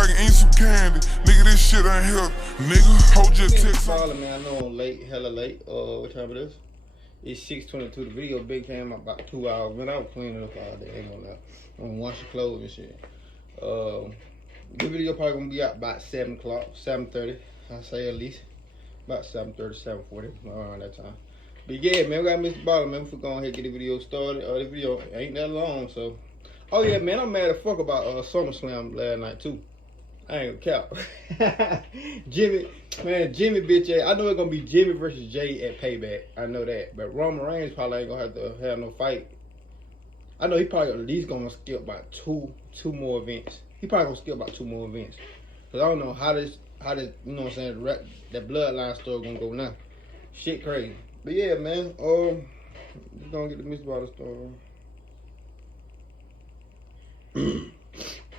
so I can eat some candy. Nigga, this shit ain't healthy. Nigga, hold your text on. Ballin', man. I know I'm late, hella late. What time it is? It's 6:22. The video big came out about 2 hours. Man, I was cleaning up all day. Ain't gonna lie. I'm gonna wash the clothes and shit. The video probably gonna be out about 7 o'clock, 7:30. I say at least. About 7:30, 7:40, around that time. But yeah, man, we got Mr. Ballin', man. We're gonna go ahead and get the video started. The video ain't that long, so. Oh yeah, man, I'm mad as fuck about SummerSlam last night too. I ain't gonna cap. Jimmy bitch ass. I know it's gonna be Jimmy versus Jay at Payback. I know that. But Roman Reigns probably ain't gonna have to have no fight. I know he probably at least gonna skip about two more events. He probably gonna skip about 2 more events. Cause I don't know how this, you know what I'm saying, that bloodline story gonna go now. Shit crazy. But yeah, man, we're gonna get the Mr. Ballin' story.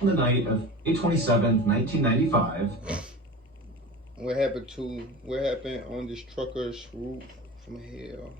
On the night of May 27th, 1995. What happened on this trucker's route from hell?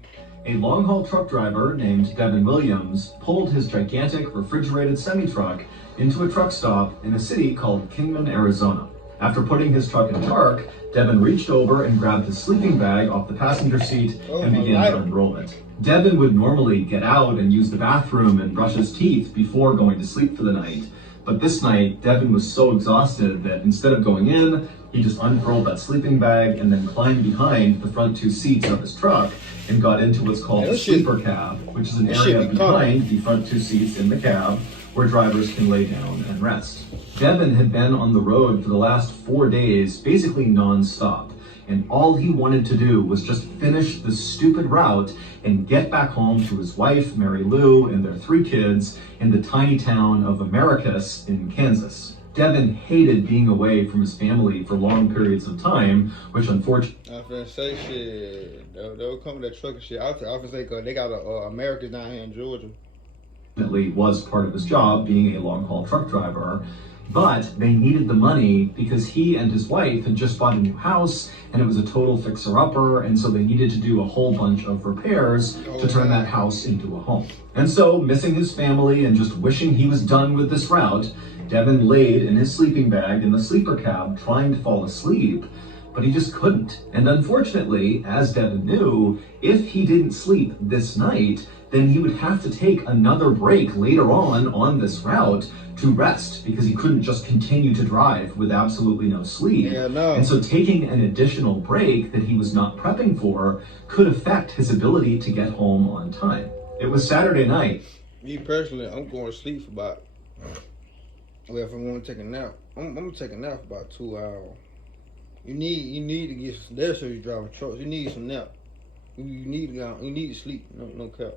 A long-haul truck driver named Devin Williams pulled his gigantic refrigerated semi-truck into a truck stop in a city called Kingman, Arizona. After putting his truck in park, Devin reached over and grabbed his sleeping bag off the passenger seat and began to unroll it. Devin would normally get out and use the bathroom and brush his teeth before going to sleep for the night. But this night, Devin was so exhausted that instead of going in, he just unfurled that sleeping bag and then climbed behind the front 2 seats of his truck and got into what's called the sleeper cab, which is an area behind the front 2 seats in the cab where drivers can lay down and rest. Devin had been on the road for the last 4 days, basically non-stop. And all he wanted to do was just finish the stupid route and get back home to his wife, Mary Lou, and their 3 kids in the tiny town of Americus in Kansas. Devin hated being away from his family for long periods of time, which unfortunately... I was gonna say shit. They'll come with that trucker shit. I was gonna say, cause they got Americans down here in Georgia. ...was part of his job, being a long-haul truck driver. But they needed the money because he and his wife had just bought a new house and it was a total fixer-upper, and so they needed to do a whole bunch of repairs to turn that house into a home. And so, missing his family and just wishing he was done with this route, Devin laid in his sleeping bag in the sleeper cab trying to fall asleep, but he just couldn't. And unfortunately, as Devin knew, if he didn't sleep this night, then he would have to take another break later on this route to rest, because he couldn't just continue to drive with absolutely no sleep. Yeah, no. And so taking an additional break that he was not prepping for could affect his ability to get home on time. It was Saturday night. Me personally, I'm going to sleep for about, well, if I want to take a nap, I'm going to take a nap for about 2 hours. You need to get some, that's how you drive trucks. You need some nap. You need to sleep, no cap.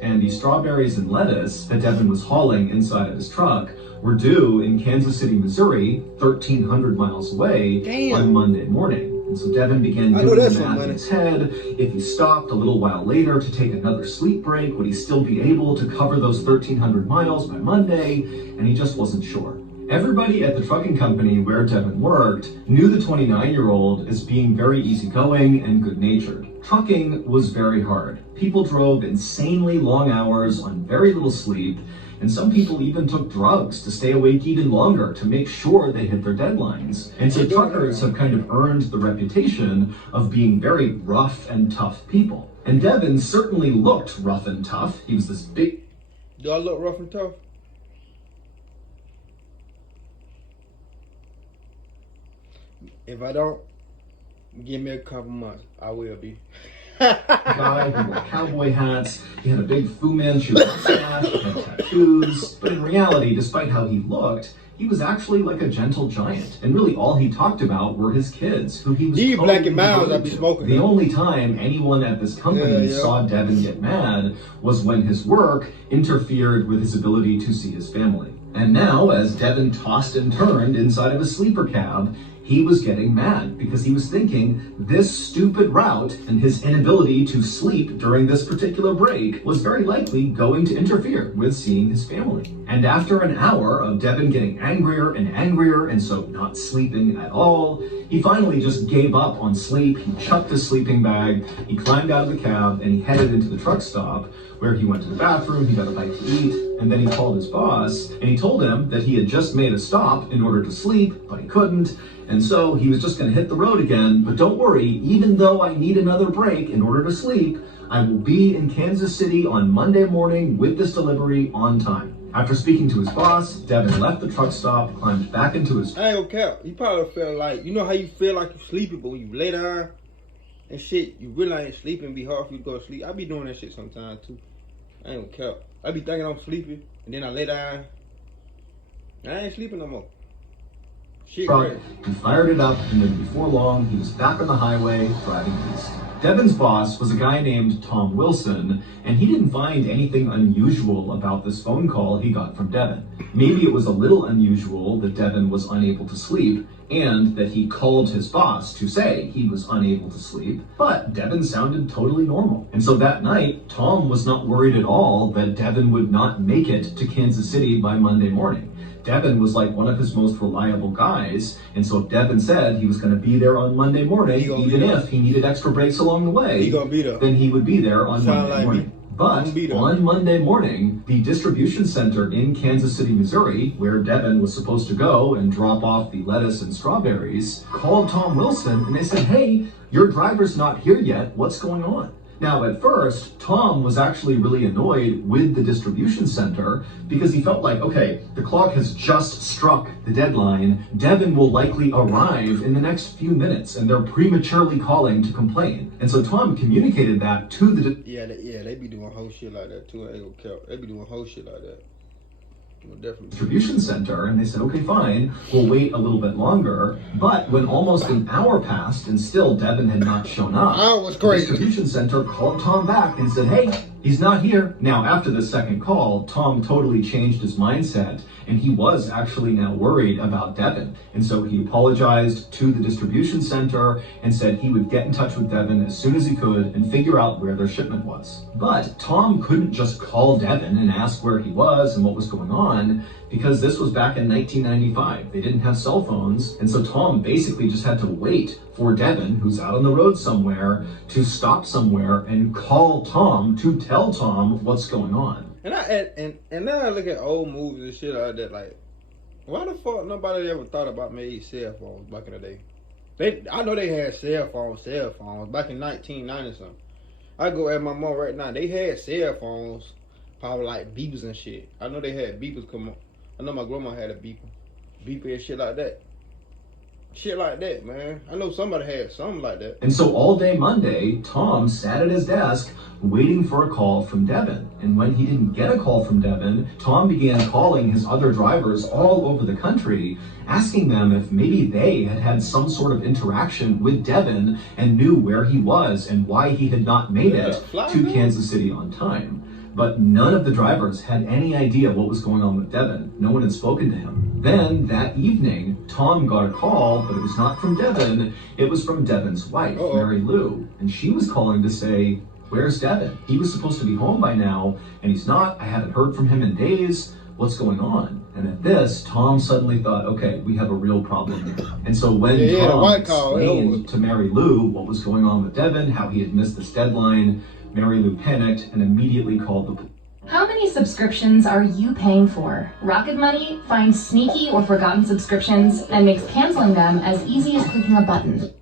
And the strawberries and lettuce that Devin was hauling inside of his truck were due in Kansas City, Missouri, 1,300 miles away on Monday morning. And so Devin began doing the math in his head. If he stopped a little while later to take another sleep break, would he still be able to cover those 1,300 miles by Monday? And he just wasn't sure. Everybody at the trucking company where Devin worked knew the 29-year-old as being very easygoing and good-natured. Trucking was very hard. People drove insanely long hours on very little sleep, and some people even took drugs to stay awake even longer to make sure they hit their deadlines. And so truckers have kind of earned the reputation of being very rough and tough people. And Devin certainly looked rough and tough. He was this big... Do I look rough and tough? If I don't, give me a couple months. I will be. Guy who wore cowboy hats, he had a big Fu Manchu mustache, and tattoos. But in reality, despite how he looked, he was actually like a gentle giant. And really all he talked about were his kids, who he was These totally black and miles I be smoking. The only time anyone at this company saw Devin get mad was when his work interfered with his ability to see his family. And now, as Devin tossed and turned inside of his sleeper cab, he was getting mad because he was thinking this stupid route and his inability to sleep during this particular break was very likely going to interfere with seeing his family. And after an hour of Devin getting angrier and so not sleeping at all, he finally just gave up on sleep. He chucked his sleeping bag, he climbed out of the cab, and he headed into the truck stop where he went to the bathroom, he got a bite to eat, and then he called his boss and he told him that he had just made a stop in order to sleep, but he couldn't. And so he was just going to hit the road again. But don't worry, even though I need another break in order to sleep, I will be in Kansas City on Monday morning with this delivery on time. After speaking to his boss, Devin left the truck stop, climbed back into his... I ain't gonna cap. You probably feel like, you know how you feel like you're sleepy, but when you lay down and shit, you really ain't sleeping, it'd be hard for you to go to sleep. I be doing that shit sometimes too. I ain't gonna cap. I be thinking I'm sleepy, and then I lay down. I ain't sleeping no more. Shit, truck, he fired it up, and then before long, he was back on the highway driving east. Devin's boss was a guy named Tom Wilson, and he didn't find anything unusual about this phone call he got from Devin. Maybe it was a little unusual that Devin was unable to sleep, and that he called his boss to say he was unable to sleep, but Devin sounded totally normal. And so that night, Tom was not worried at all that Devin would not make it to Kansas City by Monday morning. Devin was like one of his most reliable guys, and so if Devin said he was going to be there on Monday morning, even if he needed extra breaks along the way, then he would be there on Monday morning. But on Monday morning, the distribution center in Kansas City, Missouri, where Devin was supposed to go and drop off the lettuce and strawberries, called Tom Wilson and they said, "Hey, your driver's not here yet. What's going on?" Now, at first, Tom was actually really annoyed with the distribution center because he felt like, okay, the clock has just struck the deadline. Devin will likely arrive in the next few minutes, and they're prematurely calling to complain. And so Tom communicated that to the... they be doing whole shit like that too. I ain't gonna count. They be doing whole shit like that. Definitely. Distribution center, and they said, okay, fine, we'll wait a little bit longer. But when almost an hour passed and still Devin had not shown up, the distribution center called Tom back and said, hey, he's not here. Now, after the second call, Tom totally changed his mindset, and he was actually now worried about Devin. And so he apologized to the distribution center and said he would get in touch with Devin as soon as he could and figure out where their shipment was. But Tom couldn't just call Devin and ask where he was and what was going on, because this was back in 1995. They didn't have cell phones, and so Tom basically just had to wait for Devin, who's out on the road somewhere, to stop somewhere and call Tom to tell Tom what's going on. And now I look at old movies and shit like that, like, why the fuck nobody ever thought about made cell phones back in the day? I know they had cell phones back in 1990 something. I go at my mom right now, they had cell phones, probably like beepers and shit. I know they had beepers come on. I know my grandma had a beeper and shit like that. Shit like that, man. I know somebody had something like that. And so all day Monday, Tom sat at his desk waiting for a call from Devin. And when he didn't get a call from Devin, Tom began calling his other drivers all over the country, asking them if maybe they had had some sort of interaction with Devin and knew where he was and why he had not made it to Kansas City on time. But none of the drivers had any idea what was going on with Devin. No one had spoken to him. Then that evening, Tom got a call, but it was not from Devin. It was from Devin's wife, Mary Lou. And she was calling to say, where's Devin? He was supposed to be home by now, and he's not. I haven't heard from him in days. What's going on? And at this, Tom suddenly thought, okay, we have a real problem here. And so when Tom explained to Mary Lou what was going on with Devin, how he had missed this deadline, Mary Lou panicked and immediately called the police. How many subscriptions are you paying for? Rocket Money finds sneaky or forgotten subscriptions and makes canceling them as easy as clicking a button.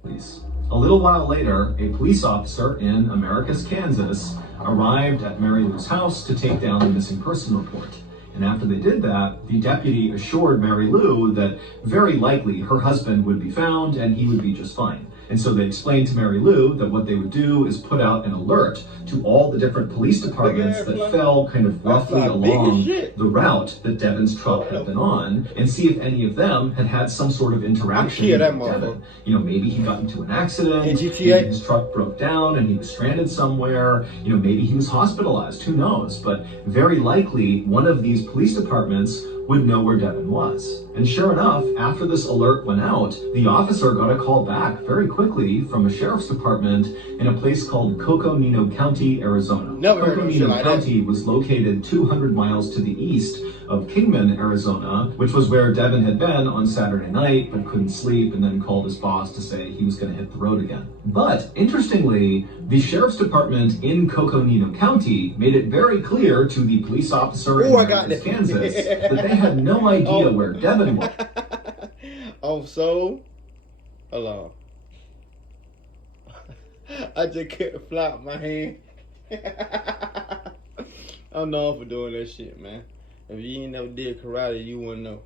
A little while later, a police officer in Americus, Kansas, arrived at Mary Lou's house to take down the missing person report. And after they did that, the deputy assured Mary Lou that very likely her husband would be found and he would be just fine. And so they explained to Mary Lou that what they would do is put out an alert to all the different police departments that fell kind of roughly along the route that Devin's truck had been on, and see if any of them had had some sort of interaction with Devin. You know, maybe he got into an accident, maybe his truck broke down and he was stranded somewhere, you know, maybe he was hospitalized, who knows? But very likely one of these police departments would know where Devin was. And sure enough, after this alert went out, the officer got a call back very quickly from a sheriff's department in a place called Coconino County, Arizona. Coconino County was located 200 miles to the east of Kingman, Arizona, which was where Devin had been on Saturday night but couldn't sleep, and then called his boss to say he was going to hit the road again. But interestingly, the sheriff's department in Coconino County made it very clear to the police officer in Kansas that they had no idea where Devin was. So, hold on. I just couldn't flop my hand. I'm known for doing that shit, man. If you ain't never did karate, you wouldn't know.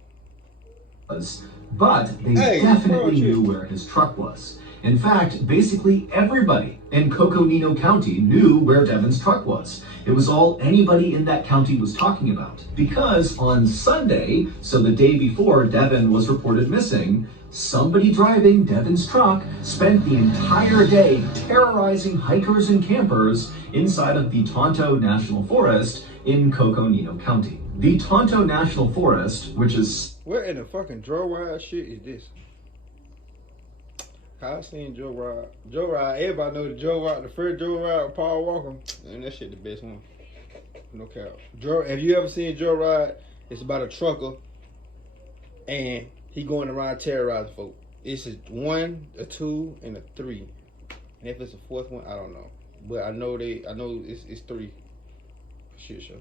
But they definitely knew where his truck was. In fact, basically everybody in Coconino County knew where Devin's truck was. It was all anybody in that county was talking about. Because on Sunday, so the day before Devin was reported missing, somebody driving Devin's truck spent the entire day terrorizing hikers and campers inside of the Tonto National Forest in Coconino County. The Tonto National Forest, which is... Where in the fucking Joyride shit is this? I seen Joyride. Joyride, everybody know the Joyride, the first Joyride with Paul Walker. Man, that shit the best one. No cap. Have you ever seen Joyride? It's about a trucker and he going around terrorizing folks. It's a 1, a 2, and a 3. And if it's a 4th one, I don't know. But I know it's 3. Shit show.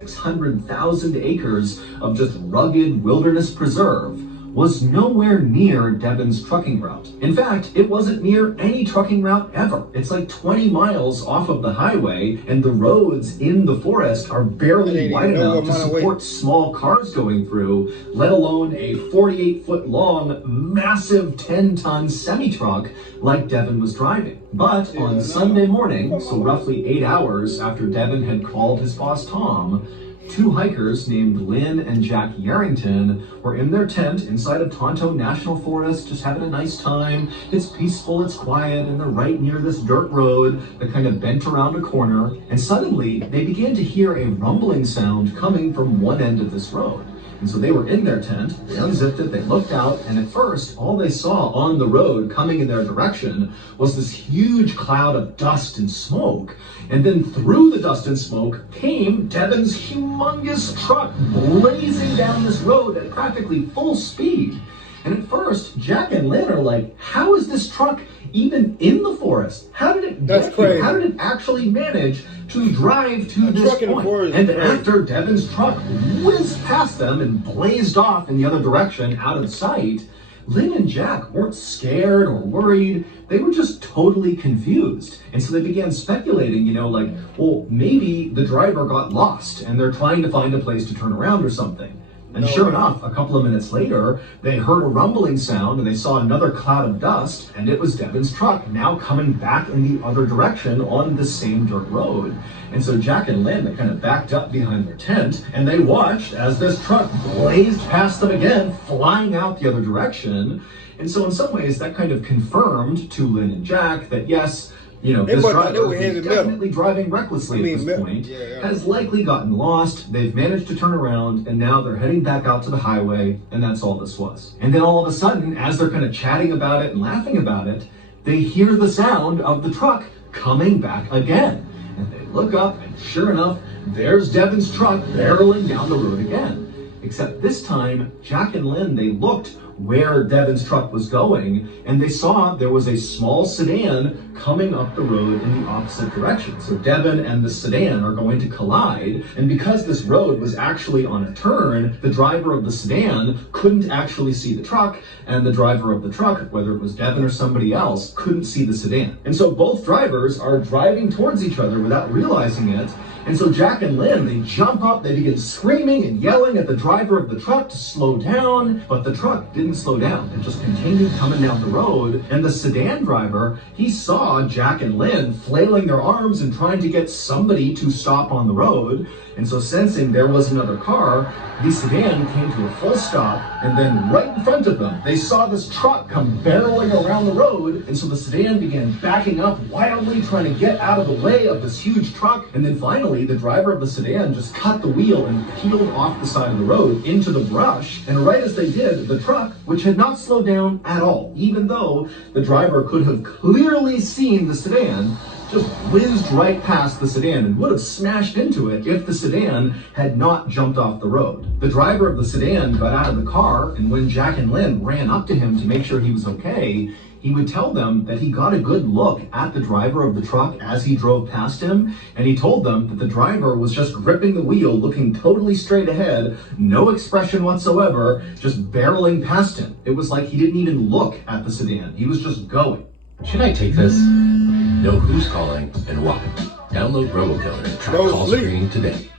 600,000 acres of just rugged wilderness preserve was nowhere near Devin's trucking route. In fact, it wasn't near any trucking route ever. It's like 20 miles off of the highway, and the roads in the forest are barely wide enough to support small cars going through, let alone a 48-foot long, massive 10-ton semi-truck like Devin was driving. But on Sunday morning, so roughly 8 hours after Devin had called his boss Tom, 2 hikers named Lynn and Jack Yarrington were in their tent inside of Tonto National Forest, just having a nice time. It's peaceful, it's quiet, and they're right near this dirt road that kind of bent around a corner. And suddenly, they began to hear a rumbling sound coming from one end of this road. And so they were in their tent, they unzipped it, they looked out, and at first, all they saw on the road coming in their direction was this huge cloud of dust and smoke. And then through the dust and smoke came Devin's humongous truck blazing down this road at practically full speed. And at first, Jack and Lynn are like, how is this truck even in the forest? How did it get here? How did it actually manage to drive to this point? And after Devin's truck whizzed past them and blazed off in the other direction out of sight, Lynn and Jack weren't scared or worried. They were just totally confused. And so they began speculating, like, well, maybe the driver got lost and they're trying to find a place to turn around or something. And sure enough, a couple of minutes later, they heard a rumbling sound and they saw another cloud of dust, and it was Devin's truck now coming back in the other direction on the same dirt road. And so Jack and Lynn, they kind of backed up behind their tent, and they watched as this truck blazed past them again, flying out the other direction. And so in some ways, that kind of confirmed to Lynn and Jack that yes, this driver, who's definitely driving recklessly at this point, has likely gotten lost. They've managed to turn around, and now they're heading back out to the highway, and that's all this was. And then all of a sudden, as they're kind of chatting about it and laughing about it, they hear the sound of the truck coming back again. And they look up, and sure enough, there's Devin's truck barreling down the road again. Except this time, Jack and Lynn, they looked where Devin's truck was going, and they saw there was a small sedan coming up the road in the opposite direction. So Devin and the sedan are going to collide, and because this road was actually on a turn, the driver of the sedan couldn't actually see the truck, and the driver of the truck, whether it was Devin or somebody else, couldn't see the sedan. And so both drivers are driving towards each other without realizing it. And so Jack and Lynn, they jump up, they begin screaming and yelling at the driver of the truck to slow down, but the truck didn't slow down. It just continued coming down the road, and the sedan driver, he saw Jack and Lynn flailing their arms and trying to get somebody to stop on the road, And so sensing there was another car, the sedan came to a full stop, and then right in front of them, they saw this truck come barreling around the road, and so the sedan began backing up wildly, trying to get out of the way of this huge truck, and then finally, the driver of the sedan just cut the wheel and peeled off the side of the road into the brush, and right as they did, the truck, which had not slowed down at all, even though the driver could have clearly seen the sedan, just whizzed right past the sedan and would have smashed into it if the sedan had not jumped off the road. The driver of the sedan got out of the car, and when Jack and Lynn ran up to him to make sure he was okay, he would tell them that he got a good look at the driver of the truck as he drove past him, and he told them that the driver was just gripping the wheel, looking totally straight ahead, no expression whatsoever, just barreling past him. It was like he didn't even look at the sedan. He was just going. Should I take this? Know who's calling and why. Download RoboKiller and try call screening today.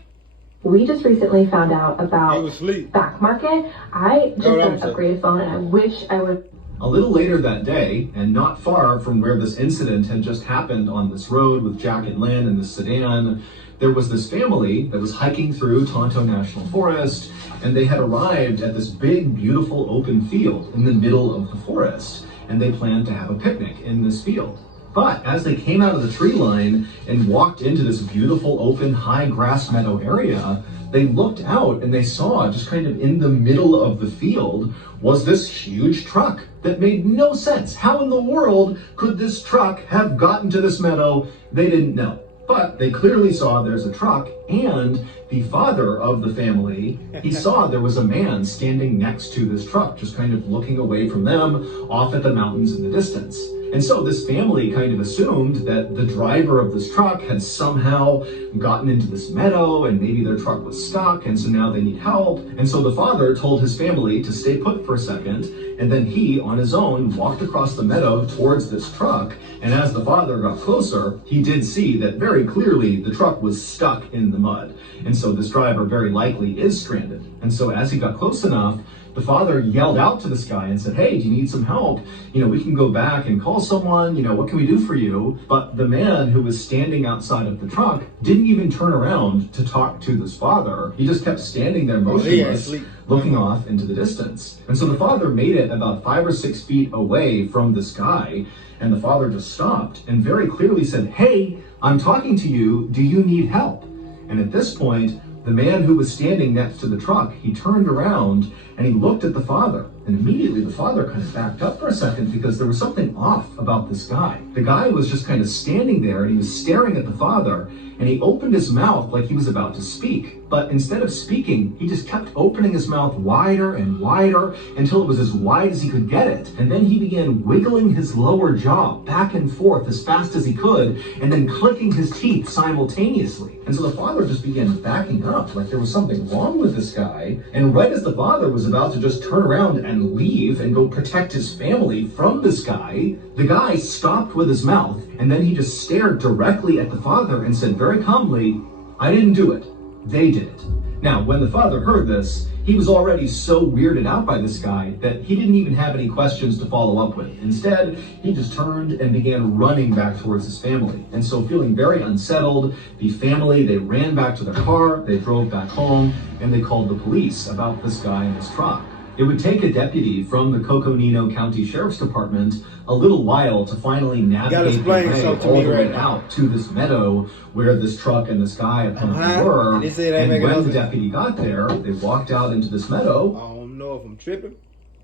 We just recently found out about back market. I just got an upgraded phone and I wish I would. A little later that day, and not far from where this incident had just happened on this road with Jack and Lynn and the sedan, there was this family that was hiking through Tonto National Forest, and they had arrived at this big, beautiful open field in the middle of the forest, and they planned to have a picnic in this field. But as they came out of the tree line and walked into this beautiful open high grass meadow area, they looked out and they saw just kind of in the middle of the field was this huge truck that made no sense. How in the world could this truck have gotten to this meadow? They didn't know. But they clearly saw there's a truck, and the father of the family, he saw there was a man standing next to this truck, just kind of looking away from them off at the mountains in the distance. And so this family kind of assumed that the driver of this truck had somehow gotten into this meadow and maybe their truck was stuck, and so now they need help. And so the father told his family to stay put for a second, and then he, on his own, walked across the meadow towards this truck. And as the father got closer, he did see that very clearly the truck was stuck in the mud. And so this driver very likely is stranded. And so as he got close enough, the father yelled out to this guy and said, "Hey, do you need some help? We can go back and call someone. What can we do for you?" But the man who was standing outside of the truck didn't even turn around to talk to this father. He just kept standing there motionless, looking off into the distance. And so the father made it about 5 or 6 feet away from this guy, and the father just stopped and very clearly said, "Hey, I'm talking to you. Do you need help?" And at this point, the man who was standing next to the truck, he turned around and he looked at the father. And immediately the father kind of backed up for a second because there was something off about this guy. The guy was just kind of standing there and he was staring at the father, and he opened his mouth like he was about to speak. But instead of speaking, he just kept opening his mouth wider and wider until it was as wide as he could get it. And then he began wiggling his lower jaw back and forth as fast as he could, and then clicking his teeth simultaneously. And so the father just began backing up like there was something wrong with this guy. And right as the father was about to just turn around and leave and go protect his family from this guy, the guy stopped with his mouth, and then he just stared directly at the father and said very calmly, "I didn't do it. They did it." Now, when the father heard this, he was already so weirded out by this guy that he didn't even have any questions to follow up with. Instead, he just turned and began running back towards his family. And so feeling very unsettled, the family, they ran back to their car, they drove back home, and they called the police about this guy and his truck. It would take a deputy from the Coconino County Sheriff's Department a little while to finally navigate the way all the way out to this meadow where this truck and this guy apparently were. And when the deputy got there, they walked out into this meadow. I don't know if I'm tripping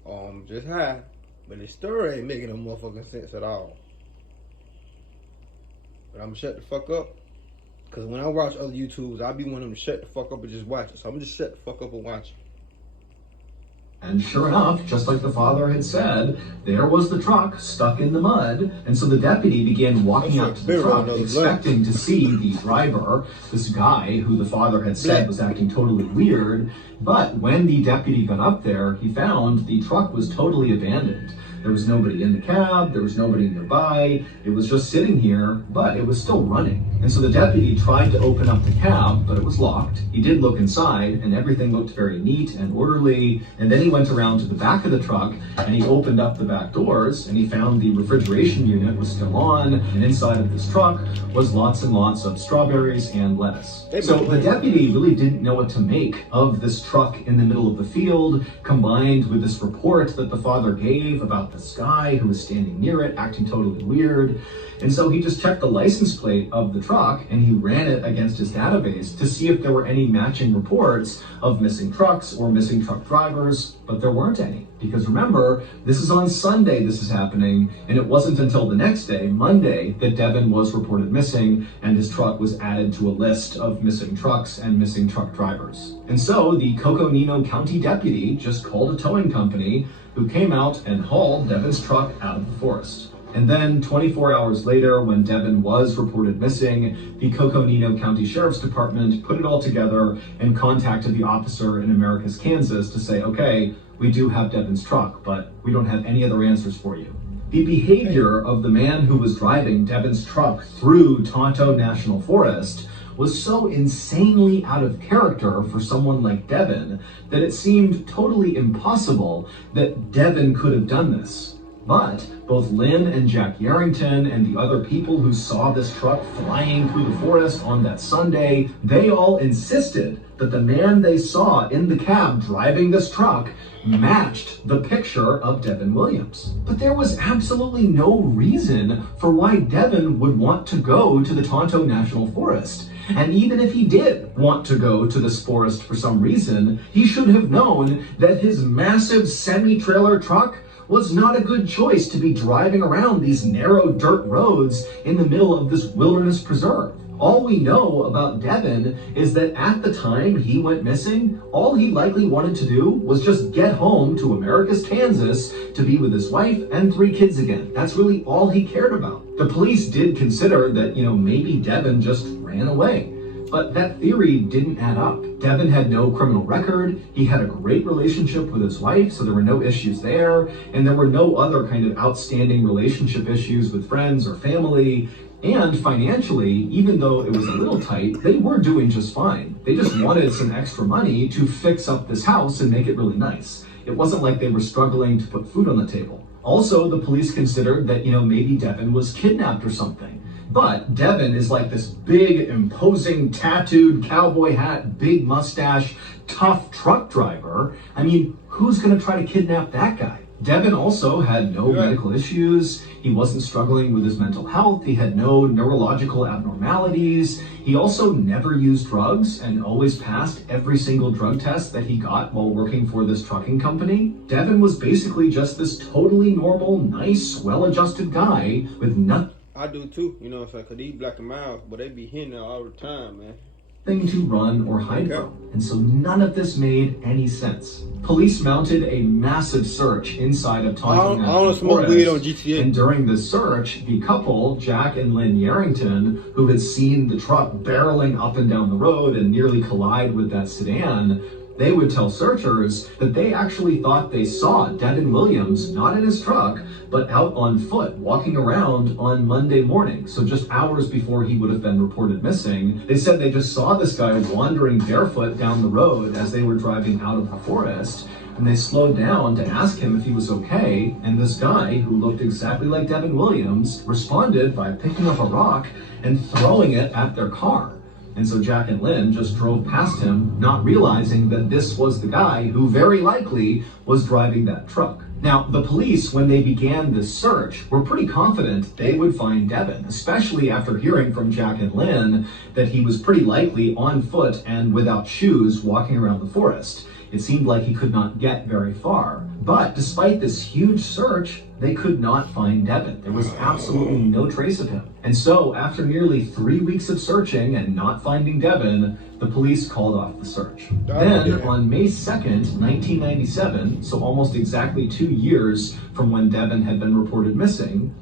or I'm just high, but the story ain't making no motherfucking sense at all. But I'm gonna shut the fuck up, because when I watch other YouTubes, I be wanting them to shut the fuck up and just watch it. So I'm just shut the fuck up and watch it. And sure enough, just like the father had said, there was the truck stuck in the mud. And so the deputy began walking out to the truck, expecting to see the driver, this guy who the father had said was acting totally weird. But when the deputy got up there, he found the truck was totally abandoned. There was nobody in the cab, there was nobody nearby. It was just sitting here, but it was still running. And so the deputy tried to open up the cab, but it was locked. He did look inside, and everything looked very neat and orderly. And then he went around to the back of the truck, and he opened up the back doors, and he found the refrigeration unit was still on, and inside of this truck was lots and lots of strawberries and lettuce. So the deputy really didn't know what to make of this truck in the middle of the field, combined with this report that the father gave about this guy who was standing near it, acting totally weird. And so he just checked the license plate of the truck and he ran it against his database to see if there were any matching reports of missing trucks or missing truck drivers, but there weren't any. Because remember, this is on Sunday this is happening, and it wasn't until the next day, Monday, that Devin was reported missing and his truck was added to a list of missing trucks and missing truck drivers. And so the Coconino County deputy just called a towing company who came out and hauled Devin's truck out of the forest. And then 24 hours later, when Devin was reported missing, the Coconino County Sheriff's Department put it all together and contacted the officer in Americus, Kansas to say, okay, we do have Devin's truck, but we don't have any other answers for you. The behavior of the man who was driving Devin's truck through Tonto National Forest was so insanely out of character for someone like Devin that it seemed totally impossible that Devin could have done this. But both Lynn and Jack Yarrington and the other people who saw this truck flying through the forest on that Sunday, they all insisted that the man they saw in the cab driving this truck matched the picture of Devin Williams. But there was absolutely no reason for why Devin would want to go to the Tonto National Forest. And even if he did want to go to this forest for some reason, he should have known that his massive semi-trailer truck was not a good choice to be driving around these narrow dirt roads in the middle of this wilderness preserve. All we know about Devin is that at the time he went missing, all he likely wanted to do was just get home to Americus, Kansas to be with his wife and 3 kids again. That's really all he cared about. The police did consider that, maybe Devin just ran away. But that theory didn't add up. Devin had no criminal record, he had a great relationship with his wife, so there were no issues there, and there were no other kind of outstanding relationship issues with friends or family. And financially, even though it was a little tight, they were doing just fine. They just wanted some extra money to fix up this house and make it really nice. It wasn't like they were struggling to put food on the table. Also, the police considered that, maybe Devin was kidnapped or something. But Devin is like this big, imposing, tattooed, cowboy hat, big mustache, tough truck driver. I mean, who's gonna try to kidnap that guy? Devin also had no medical issues. He wasn't struggling with his mental health. He had no neurological abnormalities. He also never used drugs and always passed every single drug test that he got while working for this trucking company. Devin was basically just this totally normal, nice, well-adjusted guy with nothing. I do too, cause these black and miles, but they be hitting there all the time, man. Thing to run or hide from. And so none of this made any sense. Police mounted a massive search inside of Tonto National Forest. Weed on GTA. And during the search, the couple, Jack and Lynn Yarrington, who had seen the truck barreling up and down the road and nearly collide with that sedan, they would tell searchers that they actually thought they saw Devin Williams, not in his truck, but out on foot, walking around on Monday morning. So just hours before he would have been reported missing. They said they just saw this guy wandering barefoot down the road as they were driving out of the forest. And they slowed down to ask him if he was okay. And this guy, who looked exactly like Devin Williams, responded by picking up a rock and throwing it at their car. And so Jack and Lynn just drove past him, not realizing that this was the guy who very likely was driving that truck. Now, the police, when they began this search, were pretty confident they would find Devin, especially after hearing from Jack and Lynn that he was pretty likely on foot and without shoes walking around the forest. It seemed like he could not get very far. But despite this huge search, they could not find Devin. There was absolutely no trace of him. And so, after nearly 3 weeks of searching and not finding Devin, the police called off the search. Then, on May 2nd, 1997, so almost exactly 2 years from when Devin had been reported missing,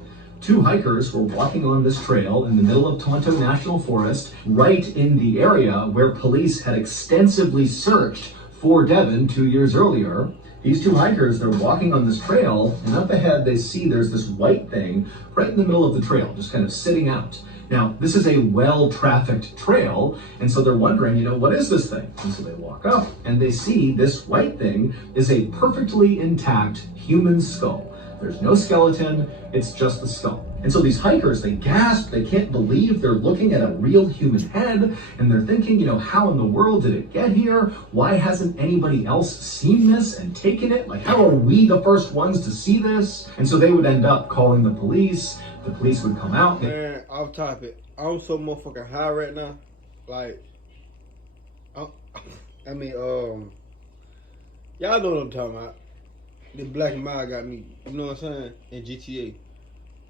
2 hikers were walking on this trail in the middle of Tonto National Forest, right in the area where police had extensively searched for Devin 2 years earlier. These 2 hikers, they're walking on this trail, and up ahead they see there's this white thing right in the middle of the trail, just kind of sitting out. Now, this is a well-trafficked trail, and so they're wondering, what is this thing? And so they walk up, and they see this white thing is a perfectly intact human skull. There's no skeleton, it's just the skull. And so these hikers, they gasp, they can't believe they're looking at a real human head, and they're thinking, how in the world did it get here? Why hasn't anybody else seen this and taken it? Like, how are we the first ones to see this? And so they would end up calling the police. The police would come out. Man, off topic. I'm so motherfucking high right now. Like, y'all know what I'm talking about. The Black and Mild got me, you know what I'm saying, in GTA.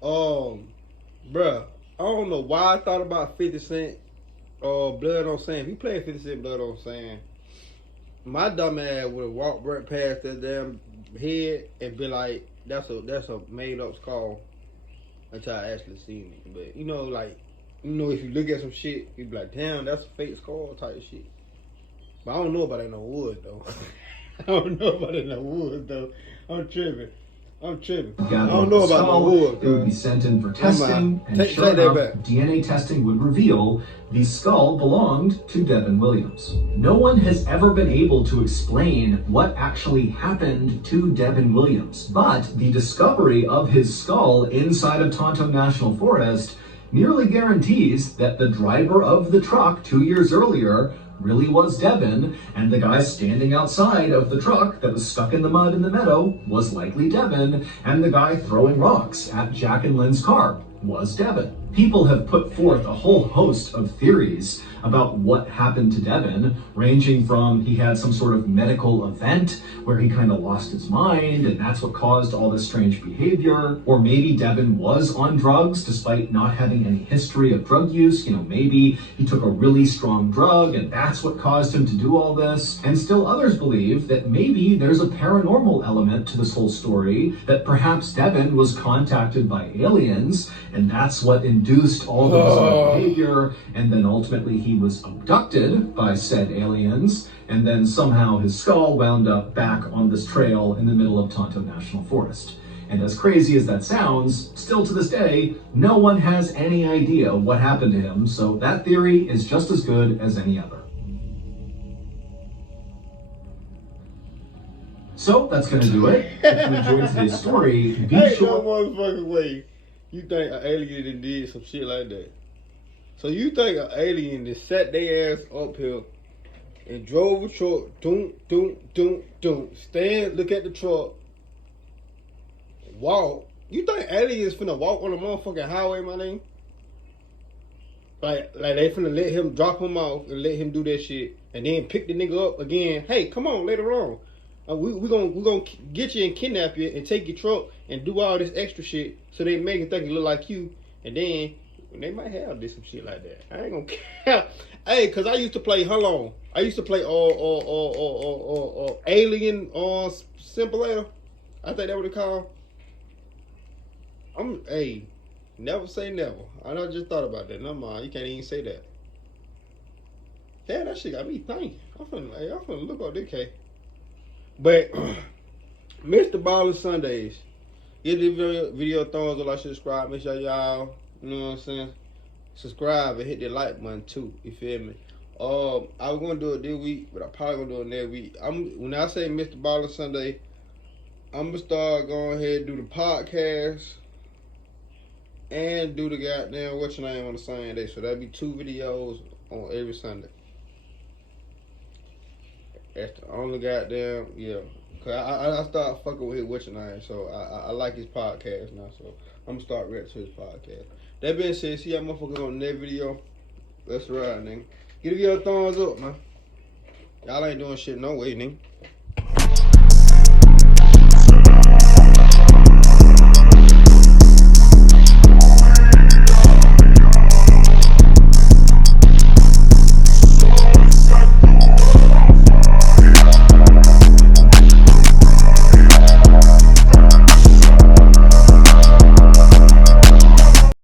Bruh, I don't know why I thought about 50 Cent Blood on Sand. If you play 50 Cent Blood on Sand, my dumb ass would have walked right past that damn head and be like, that's a made up skull until I actually seen it. But if you look at some shit, you be like, damn, that's a fake skull type shit. But I don't know about it in the wood though. I don't know about it in the wood though. I'm tripping. I don't know about the wood. It would be sent in for testing, and sure enough, DNA testing would reveal the skull belonged to Devin Williams. No one has ever been able to explain what actually happened to Devin Williams, but the discovery of his skull inside of Tonto National Forest nearly guarantees that the driver of the truck 2 years earlier really was Devin, and the guy standing outside of the truck that was stuck in the mud in the meadow was likely Devin, and the guy throwing rocks at Jack and Lynn's car was Devin. People have put forth a whole host of theories about what happened to Devin, ranging from he had some sort of medical event where he kind of lost his mind and that's what caused all this strange behavior, or maybe Devin was on drugs despite not having any history of drug use. Maybe he took a really strong drug and that's what caused him to do all this. And still others believe that maybe there's a paranormal element to this whole story, that perhaps Devin was contacted by aliens and that's what induced all the bizarre behavior, and then ultimately he was abducted by said aliens, and then somehow his skull wound up back on this trail in the middle of Tonto National Forest. And as crazy as that sounds, still to this day, no one has any idea what happened to him, so that theory is just as good as any other. So that's gonna do it. If you enjoyed today's story, be sure. No motherfucking way. You think an alien did some shit like that? So you think an alien just sat their ass up here and drove a truck, stand, look at the truck, walk. You think aliens finna walk on the motherfucking highway, my name? Like they finna let him drop him off and let him do that shit, and then pick the nigga up again. Hey, come on, later on. We gonna get you and kidnap you and take your truck and do all this extra shit so they make it think it look like you, and then they might have this some shit like that. I ain't gonna care. Hey, cause I used to play. Hold on, I used to play Alien Simulator. I think that what it called. Never say never. I just thought about that. Never mind. You can't even say that. Damn, that shit got me thinking. I'm finna look up this case. But Mr. Ballin Sundays, give the video a thumbs up, like, subscribe. Make sure y'all, you know what I'm saying, subscribe and hit the like button too. You feel me? I was gonna do it this week, but I probably gonna do it next week. When I say Mr. Ballin Sunday, I'm gonna start going ahead and do the podcast and do the goddamn what's your name on the same day. So that'll be 2 videos on every Sunday. That's the only goddamn, yeah. Cause I started fucking with his what's your name, so I like his podcast now. So I'm gonna start reacting to his podcast. That being said, see y'all motherfuckers on the next video. Let's ride, nigga. Give the video a thumbs up, man. Y'all ain't doing shit no way, nigga.